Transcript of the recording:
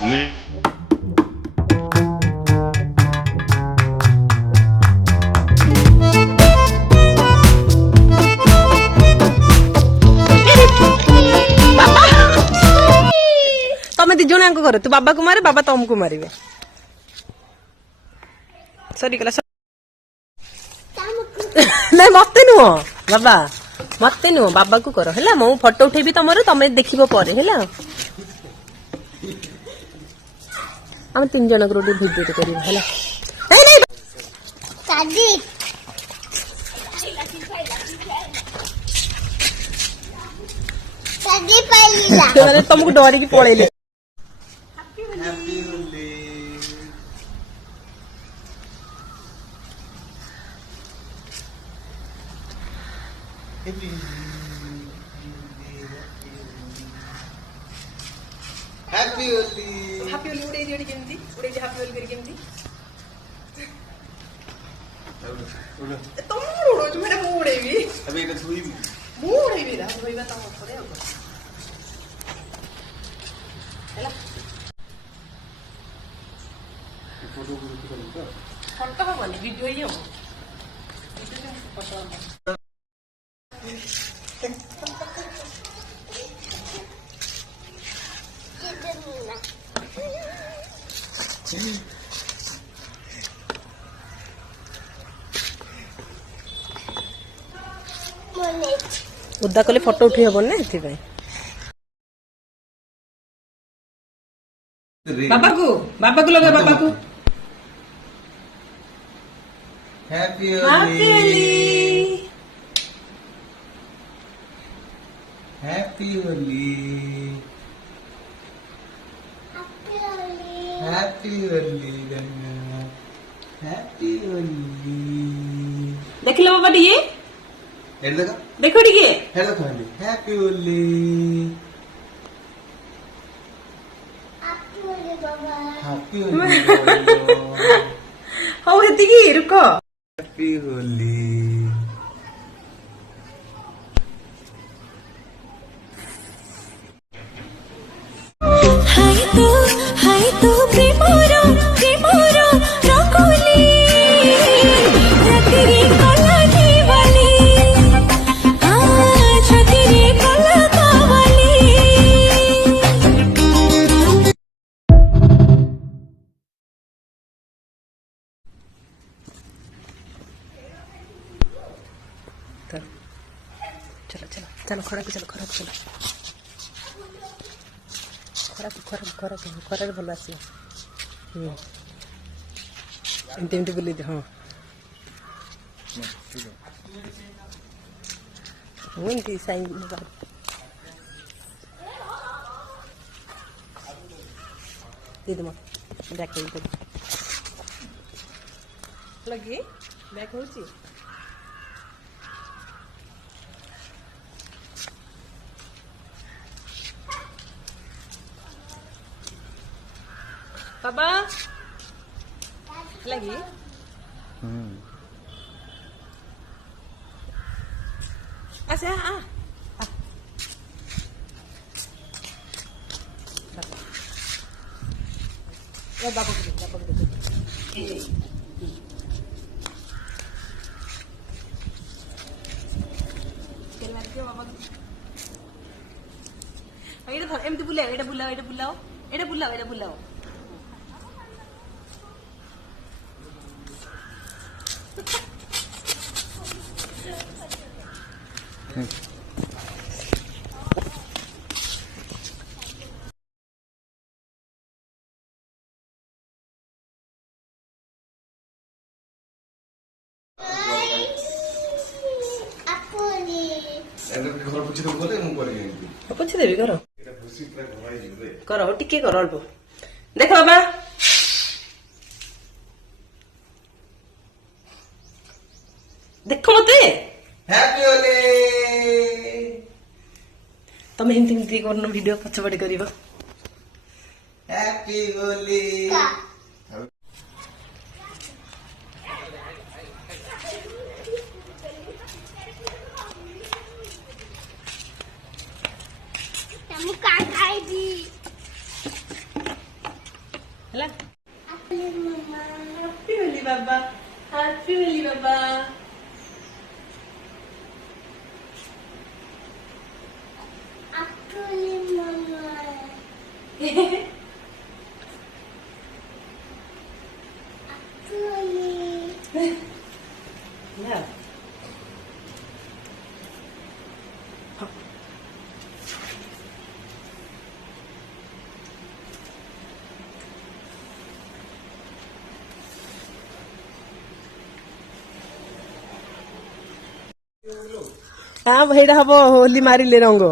तमें दी जन कर तू बाबा को मारे बाबा तुमको मारे सरी कला ना मत नुह बाबा मत नुह बाबा को कर है मु फोटो उठेबी तुम तमें देखो पर है आम 3 जन गोटे भिडियो कर तुमको डरिकी पड़े हैप्पी होली उड़े दियो केमती उड़े जे हैप्पी होली केमती तुम उड़ो जो मेरा मुंह उड़ेबी अबे इधर छुई भी मुंह उड़ेबी रा धोइबा तम ऊपर आउ हैला फोटो हबनी वीडियो ही हो वीडियो फोटो उदा कले फोटो उठी हबन ना एथि बाबा को लगे बाबा को हैप्पी होली हैप्पी होली हैप्पी होली हैप्पी होली देख लो बाबा ये हेड देखो देखो टिके हेड देखो हैप्पी होली हैप्पी होली हो हेती की रुको हैप्पी होली हाय तो प्रेमरो रकोली छतरी कला दीवाली छतरी कला कावाली चलो चलो चलो खड़ा चलो खड़ा चलो खरा भल आस एमती बुले हाँ एमती साइन दीदी बैक लगे बैक हो बाबा लगी अच्छा बाबा को एमती बुलाओ पूछी देवी करो करो टिके करो अल्प देख बाबा देख मत हैप्पी होली तुम एमती कर वीडियो पछपटे कर हैप्पी होली ହେଲା ହାପି ହୋଲି ବାବା ହାପି ହୋଲି ବାବା ହେଲା ହଁ ହେଇଟା ହବ ହୋଲି ମାରିଲେ ରଙ୍ଗ